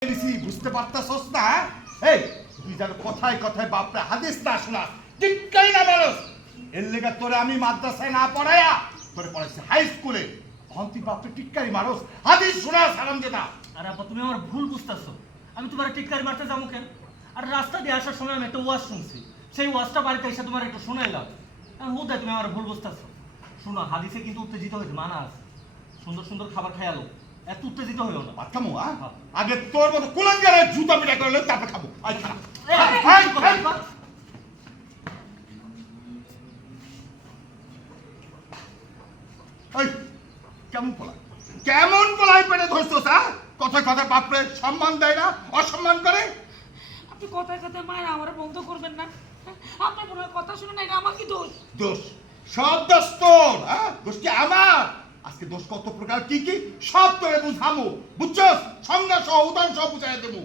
বুঝতে পারতাছস না? এই তুই যেন কথায় কথায় বাপরে হাদিস না শোনা, টিক্কাই না মানুষ। এর লেগে তোরে আমি মাদ্রাসায় না পড়াইয়া তোরে পড়াইছি হাই স্কুলে। এখন তুই বাপরে টিক্কারি মানুষ, হাদিস শোনা সালাম দে না। আরে আপা তুমি আমার ভুল বুঝতেছো। আমি তোমার টিক্কারি মারতে যাবো কেন? আর রাস্তা দিয়ে আসার সময় আমি একটা ওয়াজ শুনছি, সেই ওয়াজটা বাড়িতে এসে তোমার একটু শোনাইলাম। হুদায় তুমি আমার ভুল বুঝতেছো। শোনো, হাদিসে কিন্তু উত্তেজিত হয়েছে, মানা আছে। সুন্দর সুন্দর খাবার খাইয়ালো, এত উত্তেজিত হইও না। খামো আগে তোর মতো কুলাঙ্গারের জুতা পিটা করলে তারপর খাবো। আয় খা। এই কেমন পলাই, কেমন পলাই পেটে ধরছস? কথায় কথায় বাপরে সম্মান দেয় না, অসম্মান করে। আপনি কথায় কথায় মায়ের আমার বন্ধ করবেন না। আপনার মনে হয় কথা শুনে না, এটা আমার কি দোষ? দোষ সব দোষ তোর। দোষ কি আমার? আজকে দোষ কত প্রকার কি কি সব তোরে বুঝামু, বুঝছস? সংজ্ঞা সহ উদাহরণ সহ বুঝাই দেবো।